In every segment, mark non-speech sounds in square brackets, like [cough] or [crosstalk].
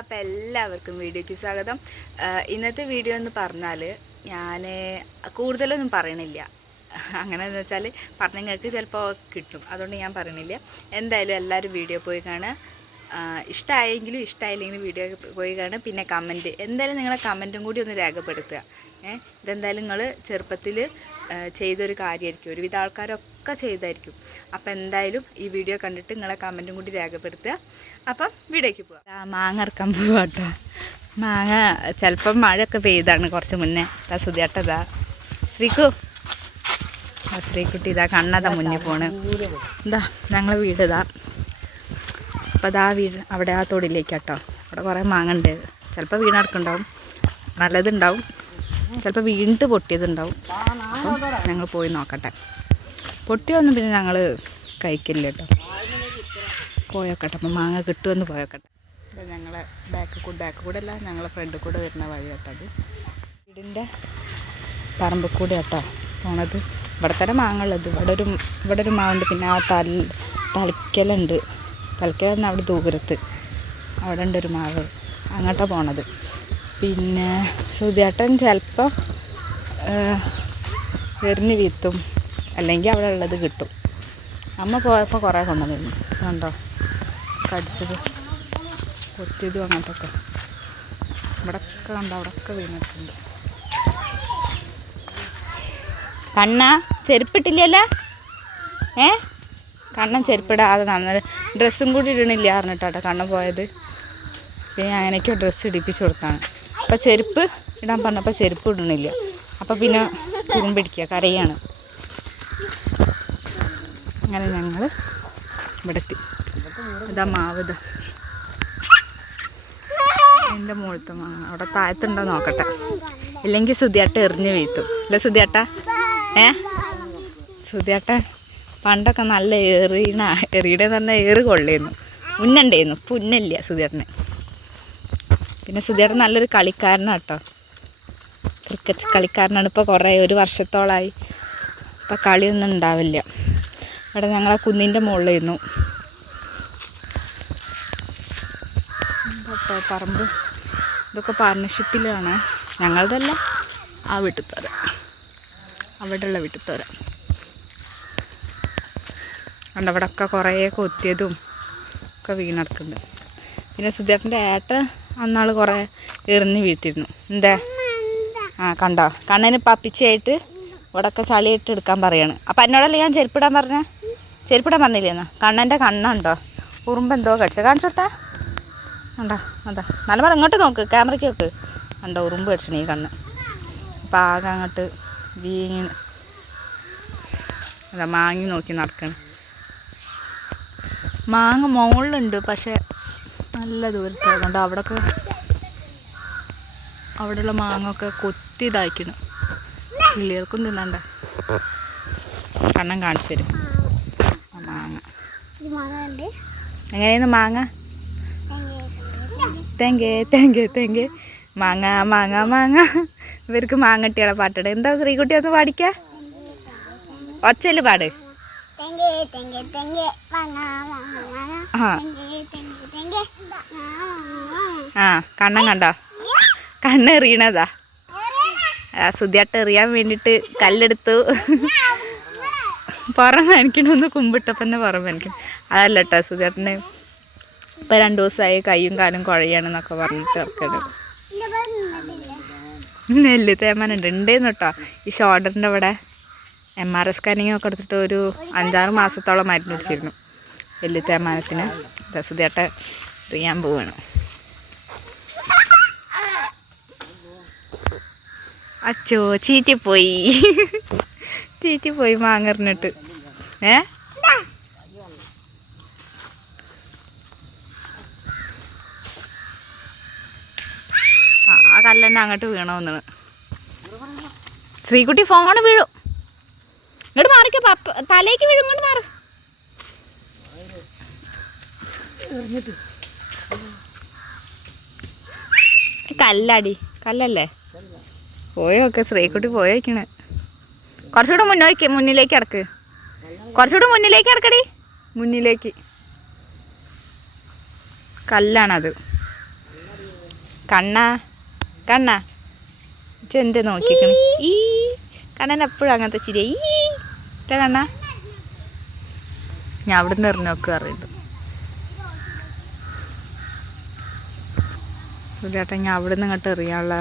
അപ്പോൾ എല്ലാവർക്കും വീഡിയോയ്ക്ക് സ്വാഗതം. ഇന്നത്തെ വീഡിയോ എന്ന് പറഞ്ഞാൽ ഞാൻ കൂടുതലൊന്നും പറയണില്ല. അങ്ങനെ എന്ന് വെച്ചാൽ പറഞ്ഞ നിങ്ങൾക്ക് ചിലപ്പോൾ കിട്ടും. അതുകൊണ്ട് ഞാൻ പറയണില്ല. എന്തായാലും എല്ലാവരും വീഡിയോ പോയി കാണുക. ഇഷ്ടമായെങ്കിലും ഇഷ്ടമായില്ലെങ്കിലും വീഡിയോ പോയി കാണുക. പിന്നെ കമന്റ് എന്തായാലും നിങ്ങളെ കമന്റും കൂടി ഒന്ന് രേഖപ്പെടുത്തുക. ഏഹ് ഇതെന്തായാലും നിങ്ങൾ ചെറുപ്പത്തിൽ ചെയ്തൊരു കാര്യമായിരിക്കും ഒരുവിധ ആൾക്കാരൊക്കെ ചെയ്തായിരിക്കും. അപ്പോൾ എന്തായാലും ഈ വീഡിയോ കണ്ടിട്ട് നിങ്ങളെ കമന്റും കൂടി രേഖപ്പെടുത്തുക. അപ്പം വീഡിയോയ്ക്ക് പോവാം. മാങ്ങ ഇറക്കാൻ പോവാ കേട്ടോ മാങ്ങ ചിലപ്പം മഴയൊക്കെ പെയ്താണ് കുറച്ച് മുന്നേ. ഇതാ സുതിയാട്ടതാ ശ്രീക്കു. ആ ശ്രീക്കുട്ടി ഇതാ കണ്ണതാ മുന്നിൽ പോണ്. എന്താ ഞങ്ങളെ വീട് ഇതാ. അപ്പോൾ അതാ വീട് അവിടെ ആ തൊടിയിലേക്ക് കേട്ടോ അവിടെ കുറേ മാങ്ങ ഉണ്ട്. ചിലപ്പോൾ വീണടക്കുണ്ടാവും. നല്ലതുണ്ടാവും. ചിലപ്പോൾ വീണിട്ട് പൊട്ടിയതുണ്ടാവും. അപ്പം ഞങ്ങൾ പോയി നോക്കട്ടെ. പൊട്ടിയൊന്നും പിന്നെ ഞങ്ങൾ കഴിക്കില്ല കേട്ടോ. പോയോക്കട്ടെ. അപ്പം മാങ്ങ കിട്ടുമെന്ന് പോയോക്കട്ടെ. ഞങ്ങളെ ബാക്ക് കൂടെ ബാക്ക് കൂടെ അല്ല ഞങ്ങളെ ഫ്രണ്ട് കൂടെ വരുന്ന വഴി കേട്ടോ അത്. വീടിന്റെ പറമ്പ് കൂടെ കേട്ടോ പോണത്. ഇവിടെ തന്നെ മാങ്ങ ഉള്ളത് ഇവിടെ ഒരു ഇവിടെ ഒരു മാവുണ്ട്. പിന്നെ ആ തൽ തലക്കലുണ്ട് തലക്കൽ അവിടെ ദൂരത്ത്. അവിടെ ഉണ്ട് ഒരു മാവ്. അങ്ങോട്ടാണ് പോണത്. പിന്നെ സുധിയേട്ടൻ ചിലപ്പോൾ എറിഞ്ഞ് വീത്തും അല്ലെങ്കിൽ അവിടെ ഉള്ളത് കിട്ടും. അമ്മ പോയപ്പോൾ കുറേ കൊണ്ടുവന്നിരുന്നു. കണ്ടോ? കടിച്ചത് കൊത്തിയതും അങ്ങനത്തെ ഒക്കെ ഇവിടൊക്കെ കണ്ടോ? അവിടൊക്കെ വീണിട്ടുണ്ട്. കണ്ണ ചെരുപ്പിട്ടില്ലല്ലോ? ഏ? കണ്ണൻ ചെരുപ്പിടാതെ നടന്നത്. ഡ്രസ്സും കൂടി ഇടണില്ല അറിഞ്ഞിട്ടാട്ടോ കണ്ണൻ പോയത്. പിന്നെ അങ്ങനെയൊക്കെയോ ഡ്രസ്സ് ഇടിപ്പിച്ച് കൊടുത്താണ് അപ്പോൾ ചെരുപ്പ് ഇടാൻ പറഞ്ഞപ്പോൾ ചെരുപ്പ് ഇടണില്ല. അപ്പോൾ പിന്നെ തുരുമ്പിടിക്കുക കരയാണ്. അങ്ങനെ ഞങ്ങൾ ഇവിടെ എത്തി. ഇതാ മാവത് എന്റെ മുകളിലത്തെ മാങ്ങ അവിടെ താഴത്തുണ്ടോ നോക്കട്ടെ. ഇല്ലെങ്കിൽ സുധിയാട്ട എറിഞ്ഞ് വീഴ്ത്തും. അല്ലേ സുധിയാട്ട? ഏ? സുധിയാട്ട പണ്ടൊക്കെ നല്ല എറിയണ എറിയുടെ തന്നെ ഏറ് കൊള്ളിയിരുന്നു ഉന്നുണ്ടായിരുന്നു പുന്നല്ല സുധിയേട്ടന്. പിന്നെ സുധീർ നല്ലൊരു കളിക്കാരനാണ് കേട്ടോ ക്രിക്കറ്റ് കളിക്കാരനാണ് ഇപ്പോൾ കുറേ ഒരു വർഷത്തോളമായി ഇപ്പം കളിയൊന്നും ഉണ്ടാവില്ല. അവിടെ ഞങ്ങളെ കുന്നിന്റെ മുകളിലായിരുന്നു. എന്താ പറമ്പ്? ഇതൊക്കെ പാർട്ണർഷിപ്പിലാണ് ഞങ്ങളതല്ല ആ വീട്ടിത്തോര. അവിടെയുള്ള വീട്ടിത്തോര. അതുകൊണ്ട് അവിടെ ഒക്കെ കുറേ കൊത്തിയതും ഒക്കെ വീണടക്കുന്നുണ്ട്. പിന്നെ സുധേട്ടന്റെ ഏട്ട അന്നാൾ കുറേ എറിഞ്ഞ് വീഴ്ത്തിരുന്നു. എന്താ? ആ കണ്ടോ? കണ്ണിന് പപ്പിച്ചായിട്ട് ഇവിടൊക്കെ ചളിയിട്ട് എടുക്കാൻ പറയാണ്. അപ്പം എന്നോടല്ലേ ഞാൻ ചെരുപ്പിടാൻ പറഞ്ഞ? ചെരുപ്പിടാൻ പറഞ്ഞില്ലേ എന്നാ? കണ്ണന്റെ കണ്ണുണ്ടോ? ഉറുമ്പ് എന്തോ കടിച്ച? കാണിച്ചു കൊടുത്താ? ഉണ്ടോ അതാ. നല്ല പറ ഇങ്ങോട്ട് നോക്ക് ക്യാമറയ്ക്ക് നോക്ക്. ഉണ്ടോ ഉറുമ്പ് കടിച്ചണേ ഈ കണ്ണ്. അപ്പം ആകെ അങ്ങോട്ട് വീങ്ങി അതാ മാങ്ങി നോക്കി നടക്കണം. മാങ്ങ മുകളിലുണ്ട് പക്ഷെ നല്ല ദൂരത്തായതുകൊണ്ട് അവിടെ അവിടെയൊക്കെ അവിടെയുള്ള മാങ്ങൊക്കെ കൊത്തി ഇതാക്കണം കിളികൾക്കും തിന്നണ്ട. കണ്ണം കാണിച്ചു തരും. മാങ്ങ. എങ്ങനെയാണ് മാങ്ങ തേങ്കേ തെങ്ങേ തെങ്ങേ മാങ്ങ മാങ്ങ മാങ്ങ. ഇവർക്ക് മാങ്ങട്ടിയുടെ പാട്ടിട എന്താ ശ്രീകുട്ടി ഒന്ന് പാടിക്ക? ഒച്ചൽ പാട്. ആ. ആ കണ്ണം കണ്ടോ? കണ്ണ് എറിയണതാ. ആ സുധിയാട്ട് എറിയാൻ വേണ്ടിട്ട് കല്ലെടുത്തു. പുറം എനിക്കണൊന്ന് കുമ്പിട്ടപ്പം തന്നെ പുറം എനിക്ക് അതല്ല കേട്ടോ സുധിയാട്ടന് ഇപ്പം രണ്ടു ദിവസമായി കൈയും കാലും കുഴയാണെന്നൊക്കെ പറഞ്ഞിട്ട് ഇറക്കണം നെല്ല് തേമാനുണ്ട് ഉണ്ടേന്ന് കേട്ടോ ഈ ഷോൾഡറിന്റെ അവിടെ എം ആർ എസ് സ്കാനിങ് ഒക്കെ എടുത്തിട്ട് ഒരു അഞ്ചാറ് മാസത്തോളം മരുന്ന് പിടിച്ചിരുന്നു നെല്ല് തേമാനത്തിന് സുധിയാട്ടെ എറിയാൻ പോവാണ്. അച്ചോ ചീറ്റിപ്പോയി. ചീറ്റിപ്പോയി മാങ്ങറിഞ്ഞിട്ട് ഏ? ആ കല്ലെന്നെ അങ്ങോട്ട് വീണോന്നാണ്. ശ്രീകുട്ടി ഫോണ് വീഴും ഇങ്ങോട്ട് മാറിക്കപ്പ തലേക്ക് വീഴും ഇങ്ങോട്ട് മാറി. കല്ലടി കല്ലല്ലേ? പോയോക്കെ ശ്രീകുട്ടി പോയോക്കണ്. കുറച്ചുകൂടെ മുന്നോക്ക് മുന്നിലേക്ക് ഇടയ്ക്ക് കുറച്ചുകൂടെ മുന്നിലേക്ക് ഇടക്കടി മുന്നിലേക്ക്. കല്ലാണത്. കണ്ണ കണ്ണ. എന്ത് നോക്കിക്കണ്? ഈ കണ്ണൻ എപ്പോഴും അങ്ങനത്തെ ചിരി ഈ കണ്ണാ. ഞാൻ അവിടെ നിന്ന് എറിഞ്ഞു നോക്കുക സുഖേട്ടൻ ഞാൻ അവിടെ നിന്ന് ഇങ്ങോട്ട് എറിയാനുള്ള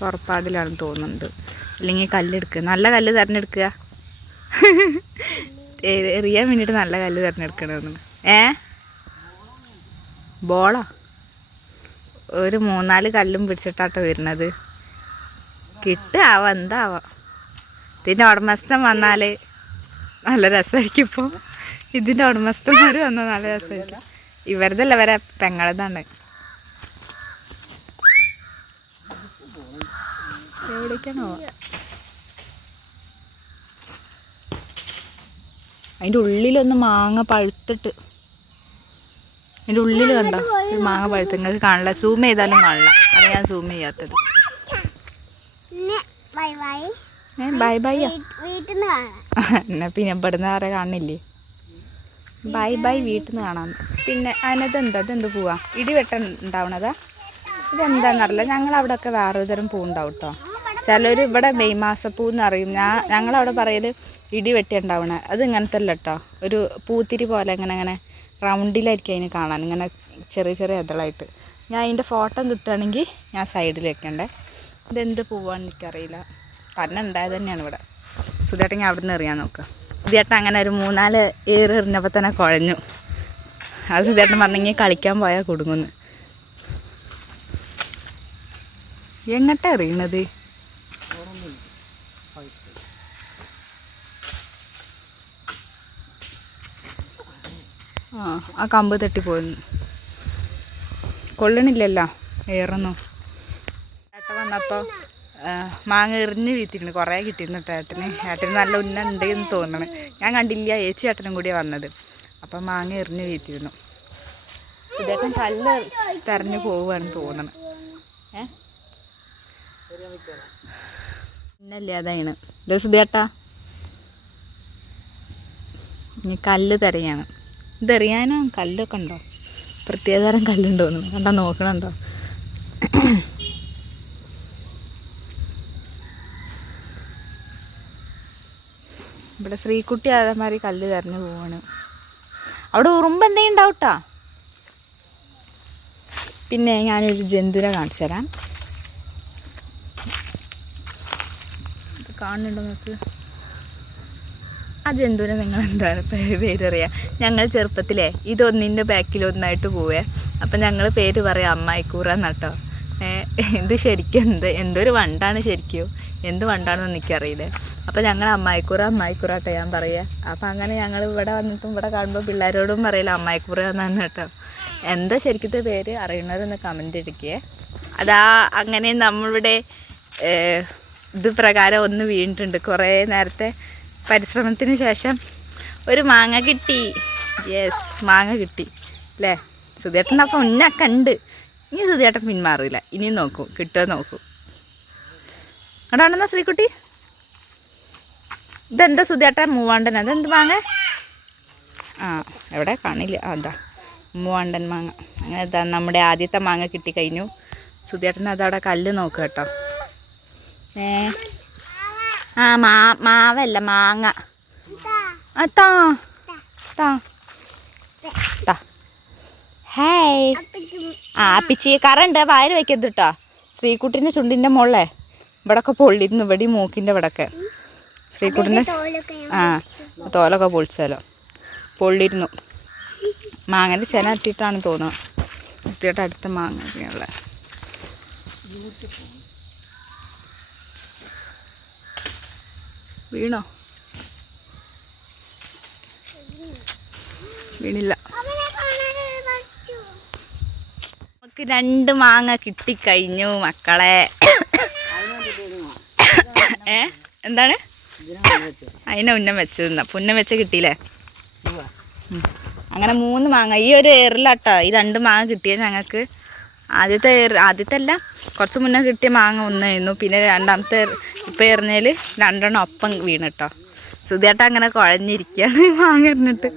പുറപ്പാടിലാണെന്ന് തോന്നുന്നുണ്ട്. അല്ലെങ്കിൽ കല്ലെടുക്കുക നല്ല കല്ല് തിരഞ്ഞെടുക്കുക. [laughs] എറിയാൻ വേണ്ടിയിട്ട് നല്ല കല്ല് തിരഞ്ഞെടുക്കണമെന്ന്. ഏ? ബോളാ? ഒരു മൂന്നാൽ കല്ലും പിടിച്ചിട്ടാട്ടോ വരുന്നത്. കിട്ടുകയാവാം എന്താവാം? ഇതിന്റെ ഉടമസ്ഥൻ വന്നാൽ നല്ല രസമായിരിക്കും ഇപ്പോൾ ഇതിന്റെ ഉടമസ്ഥന്മാർ വന്നാൽ നല്ല രസമായിരിക്കും. ഇവരതല്ല വരെ പെങ്ങളതാണ്. എവിടേക്കാണോ? അതിന്റെ ഉള്ളിലൊന്ന് മാങ്ങ പഴുത്തിട്ട്. അതിന്റെ ഉള്ളിൽ കണ്ടോ? മാങ്ങ പഴുത്ത്. നിങ്ങൾക്ക് കാണില്ല സൂം ചെയ്താലും കാണില്ല അത് ഞാൻ സൂം ചെയ്യാത്തത്. പിന്നെ ബൈ ബൈ. ബൈ ബൈ വീട്ടിൽ നിന്ന് കാണാം. [laughs] എന്നാ പിന്നെ ഇവിടുന്ന് ആരെ കാണില്ലേ ബൈ ബൈ വീട്ടിൽ നിന്ന് കാണാം പിന്നെ അതിനകത്ത് എന്താ? ഇതെന്ത് പോവാ? ഇടിവെട്ടം ഉണ്ടാവണതാ? അവിടെ ഒക്കെ വേറൊരു തരം പൂ ഉണ്ടാവും കേട്ടോ ചിലർ ഇവിടെ മെയ് മാസപ്പൂ എന്ന് അറിയും ഞാൻ ഞങ്ങളവിടെ പറയൽ ഇടിവെട്ടി ഉണ്ടാവണേ. അത് ഇങ്ങനത്തെ അല്ല കേട്ടോ ഒരു പൂത്തിരി പോലെ ഇങ്ങനെ അങ്ങനെ റൗണ്ടിലായിരിക്കും അതിന് കാണാൻ. ഇങ്ങനെ ചെറിയ ചെറിയ ഇതളായിട്ട്. ഞാൻ അതിന്റെ ഫോട്ടോ കിട്ടുകയാണെങ്കിൽ ഞാൻ സൈഡിൽ വെക്കണ്ടേ. ഇതെന്ത് പൂവാണെന്ന് എനിക്കറിയില്ല. കാരണം ഉണ്ടായത് തന്നെയാണ് ഇവിടെ. ഞാൻ അവിടെ നിന്ന് എറിയാൻ നോക്കുക സുധേട്ടൻ അങ്ങനെ ഒരു മൂന്നാൽ ഏറ് എറിഞ്ഞപ്പോൾ തന്നെ കുഴഞ്ഞു. അത് സുധിയേട്ടൻ പറഞ്ഞെങ്കിൽ കളിക്കാൻ പോയാൽ കൊടുങ്ങുന്നു. എങ്ങട്ടാ എറിയണത്? ആ ആ കമ്പ് തട്ടി തട്ടിപ്പോയിരുന്നു കൊള്ളണില്ലല്ലോ ഏറുന്നു ചേട്ടൻ വന്നപ്പോൾ മാങ്ങ എറിഞ്ഞ് വീത്തിക്കണ് കുറേ കിട്ടിയിരുന്നു കേട്ടോ ഏട്ടന്. ഏട്ടന് നല്ല ഉന്നം ഉണ്ട് എന്ന് തോന്നണം. ഞാൻ കണ്ടില്ല ഏച്ചി ഏട്ടനും കൂടിയാണ് വന്നത്. അപ്പം മാങ്ങ എറിഞ്ഞ് വീത്തിയിരുന്നു ഇതേട്ടൻ കല്ല് തെരഞ്ഞു പോവുകയാണ് തോന്നണം. ഏ? പിന്നല്ലേ അതാണ് ഇത് സുധേട്ടാ ഇനി കല്ല് തിരയാണ് ഇതെറിയാനോ കല്ലൊക്കെ ഉണ്ടോ? പ്രത്യേകതരം കല്ലുണ്ടോ എന്ന് കണ്ടാ നോക്കണുണ്ടോ? ഇവിടെ ശ്രീകുട്ടി അതേമാതിരി കല്ല് തെരഞ്ഞു പോവാണ്. അവിടെ ഉറുമ്പ് എന്തെങ്കിലും ഉണ്ടാവട്ടാ? പിന്നെ ഞാനൊരു ജന്തുവിനെ കാണിച്ചു തരാം. കാണുന്നുണ്ടോ നിങ്ങൾക്ക്? ആ ജന്തുവിനെ നിങ്ങൾ എന്താണ് പേരറിയാം? ഞങ്ങൾ ചെറുപ്പത്തിലേ ഇതൊന്നിന്റെ ബാക്കിലൊന്നായിട്ട് പോവേ. അപ്പം ഞങ്ങൾ പേര് പറയാം അമ്മായിക്കൂറ എന്നട്ടോ ഇത് ശരിക്കും എന്ത് എന്തൊരു വണ്ടാണ് ശരിക്കും? എന്ത് വണ്ടാണെന്ന് എനിക്കറിയില്ല. അപ്പം ഞങ്ങൾ അമ്മായിക്കൂറ അമ്മായിക്കൂറ കേട്ടോ ഞാൻ പറയുക അപ്പം അങ്ങനെ ഞങ്ങൾ ഇവിടെ വന്നിട്ടും ഇവിടെ കാണുമ്പോൾ പിള്ളേരോടും പറയില്ല അമ്മായിക്കൂറ എന്നാണ് കേട്ടോ. എന്താ ശരിക്കത്തെ പേര്? അറിയണവരൊന്ന് കമന്റ് അടിക്കേ അതാ അങ്ങനെ നമ്മളുടെ ഇത് പ്രകാരം ഒന്ന് വീണിട്ടുണ്ട്. കുറേ നേരത്തെ പരിശ്രമത്തിന് ശേഷം ഒരു മാങ്ങ കിട്ടി. യെസ് മാങ്ങ കിട്ടി. അല്ലേ സുധേട്ടൻ അപ്പം ഉണ്ട് ഇനി സുധിയേട്ടൻ പിന്മാറില്ല ഇനിയും നോക്കൂ കിട്ടുമോ നോക്കൂ. അവിടാണെന്നാ ശ്രീകുട്ടി. ഇതെന്താ സുധിയേട്ടൻ മൂവാണ്ടൻ? അതെന്ത് മാങ്ങ? ആ എവിടെ കാണില്ല. അതാ മൂവാണ്ടൻ മാങ്ങ. അങ്ങനെ ഇതാ നമ്മുടെ ആദ്യത്തെ മാങ്ങ കിട്ടിക്കഴിഞ്ഞു. സുധിയേട്ടൻ അതവിടെ കല്ല് നോക്കുക കേട്ടോ. ഏ ആ മാ മാവല്ല മാങ്ങ. ആ താ താ താ. ഹായ്. ആ പിച്ചി കറണ്ട് വായിൽ വെക്കരുത് കേട്ടോ ശ്രീകുട്ടിന്റെ ചുണ്ടിന്റെ മുകളിലെ ഇവിടൊക്കെ പൊള്ളിരുന്നു ഇവിടെ മൂക്കിന്റെ ഇവിടൊക്കെ. ശ്രീകുട്ടിന്റെ ആ തോലൊക്കെ പൊളിച്ചാലോ. പൊള്ളിരുന്നു മാങ്ങന്റെ ചെന ഇട്ടിട്ടാണ് തോന്നുന്നത് കുട്ടിയുടെ അടുത്ത മാങ്ങ വീണോ? വീണില്ല. രണ്ട് മാങ്ങ കിട്ടിക്കഴിഞ്ഞു മക്കളെ. ഏ? എന്താണ്? അതിനെ ഉന്നം വെച്ചത് പുന്നം വെച്ച കിട്ടിയില്ലേ. അങ്ങനെ മൂന്ന് മാങ്ങ. ഈ ഒരു എയറിലാട്ടോ ഈ രണ്ട് മാങ്ങ കിട്ടിയത് ഞങ്ങൾക്ക്. ആദ്യത്തെ എയർ ആദ്യത്തെ അല്ല കുറച്ച് മുന്നേ കിട്ടിയ മാങ്ങ ഒന്നായിരുന്നു. പിന്നെ രണ്ടാമത്തെ ഇപ്പം എറിഞ്ഞതിൽ രണ്ടെണ്ണം ഒപ്പം വീണ് കേട്ടോ അങ്ങനെ കുഴഞ്ഞിരിക്കുകയാണ് മാങ്ങ എറിഞ്ഞിട്ട്.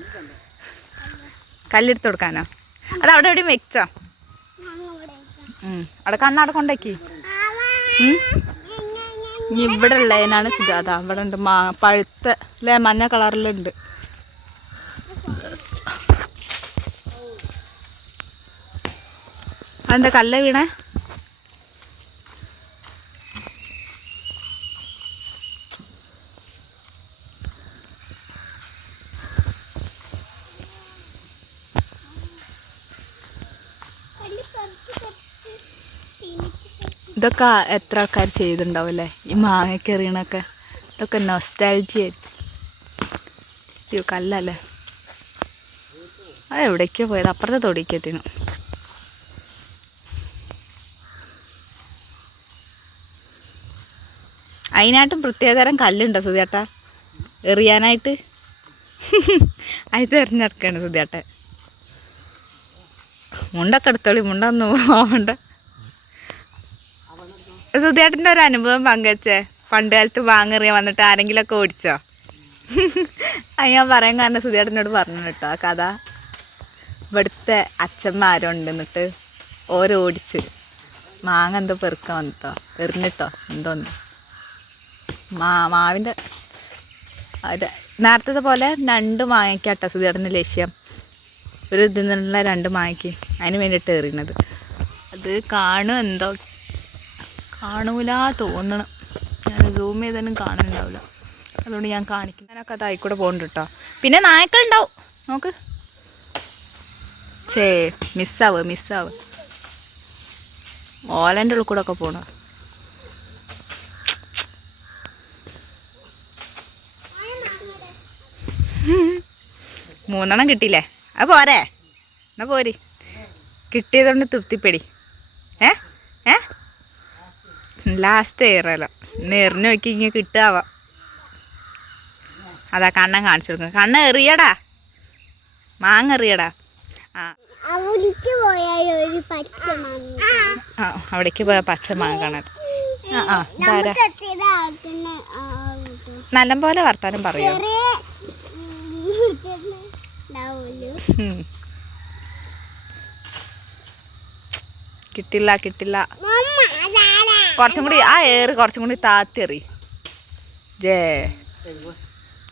കല്ലെടുത്ത് കൊടുക്കാനോ? അത് അവിടെ എവിടെയും വെച്ചോ? അവിടെ കണ്ണാടെ കൊണ്ടേക്കി. ഇനി ഇവിടെ ഉള്ളതിനാണ് സുജാത ഇവിടെ ഉണ്ട് മാ പഴുത്ത അല്ലേ മഞ്ഞ കളറിലുണ്ട്. അതെന്താ കല്ല വീണേ? ഇതൊക്കെ എത്ര ആൾക്കാർ ചെയ്തിട്ടുണ്ടാവും അല്ലേ? ഈ മാങ്ങയ്ക്ക് എറിയണൊക്കെ ഇതൊക്കെ നൊസ്റ്റാൾജി അയ്യോ കല്ലല്ലേ? അത് എവിടേക്കോ പോയത്? അപ്പുറത്തെ തൊടിക്ക് എത്തിനു അതിനായിട്ടും പ്രത്യേകതരം കല്ലുണ്ടോ സുധിയേട്ട? എറിയാനായിട്ട്? അത് തിരഞ്ഞെടുക്കാണ് സുധിയേട്ടൻ. മുണ്ടൊക്കെ എടുത്തോളി മുണ്ടൊന്നും പോവണ്ട. സുധിയേട്ടന്റെ ഒരു അനുഭവം പങ്കുവച്ചേ. പണ്ട് കാലത്ത് വാങ്ങറിയാൻ വന്നിട്ട് ആരെങ്കിലുമൊക്കെ ഓടിച്ചോ? അത് ഞാൻ പറയാൻ കാരണം സുധിയേട്ടനോട് പറഞ്ഞു കേട്ടോ ആ കഥ. ഇവിടുത്തെ അച്ഛന്മാരുണ്ട് എന്നിട്ട് ഓരോടിച്ച് മാങ്ങ എന്തോ പെറുക്കാൻ വന്നിട്ടോ എറിഞ്ഞിട്ടോ എന്തോന്ന്. മാ മാവിന്റെ നേരത്തെ പോലെ രണ്ട് മാങ്ങയ്ക്കാട്ടോ സുധിയേട്ടന്റെ ലക്ഷ്യം. ഒരു ഇതിൽ നിന്നുള്ള രണ്ട് മാങ്ങയ്ക്ക് അതിന് വേണ്ടിയിട്ട് എറിയുന്നത് അത് കാണും എന്തോ കാണൂല തോന്നണം. ഞാൻ സൂം ചെയ്താലും കാണുന്നുണ്ടാവില്ല. അതുകൊണ്ട് ഞാൻ കാണിക്കും. ഞാനൊക്കെ അത് ആയിക്കൂടെ പോകുന്നുണ്ട് കേട്ടോ പിന്നെ നായ്ക്കളുണ്ടാവും. നോക്ക്. ചേ മിസ്സാവ് മിസ്സാവ് ഓലന്റെ ഉള്ളിൽ കൂടെ ഒക്കെ പോണ മൂന്നെണ്ണം കിട്ടിയില്ലേ? അത് പോരെ. എന്നാ പോരി. കിട്ടിയതുകൊണ്ട് തൃപ്തിപ്പെടി. ഏ? ലാസ്റ്റ് ഏറല്ലോ എറിഞ്ഞു നോക്കി ഇങ്ങനെ കിട്ടാവാം. അതാ കണ്ണൻ കാണിച്ചു കൊടുക്കുന്നത്. കണ്ണ എറിയടാ. മാങ്ങ എറിയടാ. ആ. അവിടേക്ക് പോയ പച്ച മാങ്ങ കാണാൻ. ആ എത്തിയതാക്കുന്ന നല്ലപോലെ വർത്താനം പറയൂ? കിട്ടില്ല കിട്ടില്ല. കുറച്ചും കൂടി ആ ഏറ് കുറച്ചും കൂടി താത്തെറി ജേ.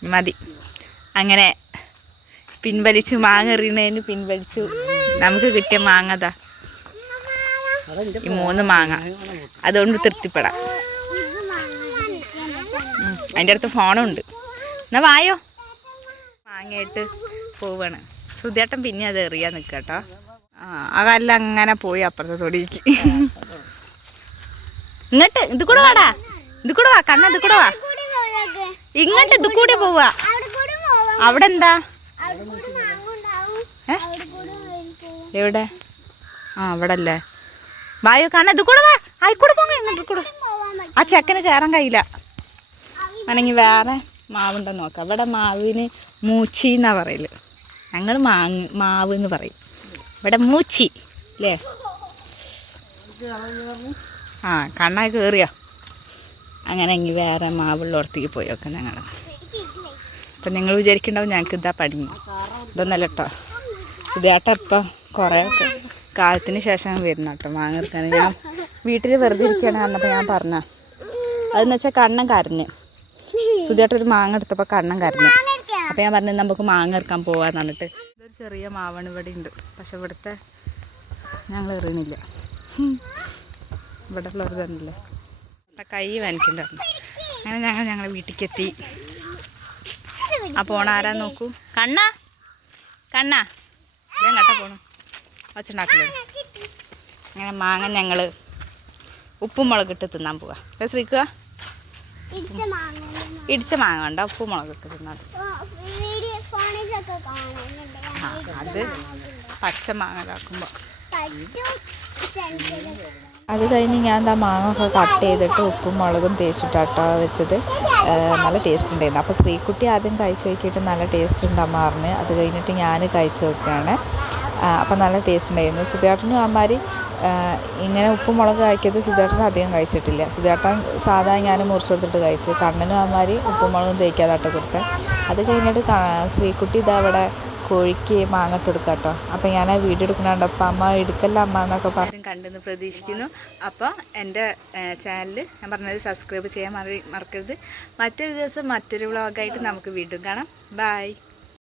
മതി. അങ്ങനെ പിൻവലിച്ചു മാങ്ങ എറിയുന്നതിന് പിൻവലിച്ചു നമുക്ക് കിട്ടിയ മാങ്ങതാ. ഈ മൂന്ന് മാങ്ങ. അതുകൊണ്ട് തൃപ്തിപ്പെടാം. അതിന്റെ അടുത്ത് ഫോണുണ്ട്. എന്നാ വായോ. മാങ്ങയായിട്ട് പോവാണ്. സുധിയേട്ടൻ പിന്നെ അത് എറിയാൻ നിൽക്കട്ടോ. ആ ആ കല്ല് അങ്ങനെ പോയി അപ്പുറത്തെ തൊടിക്ക് ഇങ്ങോട്ട് ഇത് കൂടെ വാടാ. ഇത് കൂടെ വാ കണ്ണ ഇത് കൂടെ വാ. ഇങ്ങോട്ട് ഇത് കൂടി പോവാ അവിടെ അവിടെ എന്താ അവിടെ അവിടെ എവിടെ? ആ അവിടെ അല്ലേ വായോ കണ്ണ ഇത് കൂടെ വാ. ആയിക്കൂടെ പോങ്ങ ഇങ്ങോട്ട് കൂടെ ആ ചെക്കന് കയറാൻ കഴിയില്ല. ആണെങ്കിൽ വേറെ മാവുണ്ടോ നോക്കാം. ഇവിടെ മാവിന് മൂച്ചി എന്നാ പറയൽ. ഞങ്ങൾ മാങ്ങ മാവ് എന്ന് പറയും. ഇവിടെ മൂച്ചി അല്ലേ ആ കണ്ണായി കയറിയോ അങ്ങനെ എങ്കിൽ വേറെ മാവുള്ളടത്തേക്ക് പോയി നോക്കാം ഞങ്ങൾ അപ്പം നിങ്ങൾ വിചാരിക്കുന്നുണ്ടാവും ഞങ്ങൾക്ക് ഇതാ പടിഞ്ഞു. ഇതൊന്നല്ല കേട്ടോ ഇതേട്ട ഇപ്പം കുറേ കാലത്തിന് ശേഷം വരുന്ന കേട്ടോ മാങ്ങ എടുക്കാൻ ഞാൻ വീട്ടിൽ വെറുതെ ഇരിക്കുകയാണ് പറഞ്ഞപ്പോൾ ഞാൻ പറഞ്ഞ അതെന്ന് വെച്ചാൽ കണ്ണൻ കരഞ്ഞ്. സുധിയേട്ടൻ ഒരു മാങ്ങ എടുത്തപ്പോൾ കണ്ണൻ കരഞ്ഞ്. അപ്പം ഞാൻ പറഞ്ഞു നമുക്ക് മാങ്ങ ഇറക്കാൻ പോവാന്ന് പറഞ്ഞിട്ട്. ഇതൊരു ചെറിയ മാവാണ് ഇവിടെ ഉണ്ട് പക്ഷെ ഇവിടുത്തെ ഞങ്ങൾ എറിയണില്ല. ഇവിടെ ഉള്ളവർ തന്നില്ലേ ഇവിടെ കൈ വാങ്ങിക്കണ്ടായിരുന്നു അങ്ങനെ ഞങ്ങൾ ഞങ്ങളെ വീട്ടിലേക്ക് എത്തി ആ പോണ ആരാ നോക്കൂ. കണ്ണ? കണ്ണ? ഞാൻ കട്ട പോണു. വച്ചിട്ടുണ്ടാക്കില്ല അങ്ങനെ മാങ്ങ ഞങ്ങൾ ഉപ്പും മുളക് ഇട്ട് തിന്നാൻ പോവാ. അല്ലേ ശ്രീക്കുക ഇടിച്ച മാങ്ങ ഉണ്ടോ ഉപ്പും മുളക് ഇട്ട് തിന്നാൽ അത് പച്ച മാങ്ങ ഇതാക്കുമ്പോൾ അത് കഴിഞ്ഞ് ഞാൻ എന്താ മാങ്ങ ഒക്കെ കട്ട് ചെയ്തിട്ട് ഉപ്പും മുളകും തേച്ചിട്ടാട്ടോ വെച്ചത്. നല്ല ടേസ്റ്റ് ഉണ്ടായിരുന്നു. അപ്പോൾ ശ്രീകുട്ടി ആദ്യം കഴിച്ച് നോക്കിയിട്ട് നല്ല ടേസ്റ്റ് ഉണ്ടാകുമ്പോൾ പറഞ്ഞ്. അത് കഴിഞ്ഞിട്ട് ഞാൻ കഴിച്ച് നോക്കുകയാണ്. അപ്പോൾ നല്ല ടേസ്റ്റ് ഉണ്ടായിരുന്നു. സുധേട്ടനും അമ്മാരി ഇങ്ങനെ ഉപ്പും മുളക് കഴിക്കിയത് സുധേട്ടൻ അധികം കഴിച്ചിട്ടില്ല. സുധേട്ടൻ സാധാ ഞാൻ മുറിച്ച് കൊടുത്തിട്ട് കഴിച്ച്. കണ്ണനും അമ്മാരി ഉപ്പും മുളകും തേക്കാതാട്ടോ കൊടുത്തത് അത് കഴിഞ്ഞിട്ട് ശ്രീകുട്ടി ഇതാ അവിടെ കോഴിക്ക് മാങ്ങട്ട് കൊടുക്കാം കേട്ടോ. അപ്പം ഞാൻ ആ വീഡിയോ എടുക്കണുണ്ട് അപ്പം അമ്മ എടുക്കല്ല അമ്മ എന്നൊക്കെ പറഞ്ഞു കണ്ടെന്ന് പ്രതീക്ഷിക്കുന്നു. അപ്പോൾ എന്റെ ചാനൽ ഞാൻ പറഞ്ഞത് സബ്സ്ക്രൈബ് ചെയ്യാൻ മറി മറക്കരുത്. മറ്റൊരു ദിവസം മറ്റൊരു വ്ളോഗായിട്ട് നമുക്ക് വീണ്ടും കാണാം. ബായ്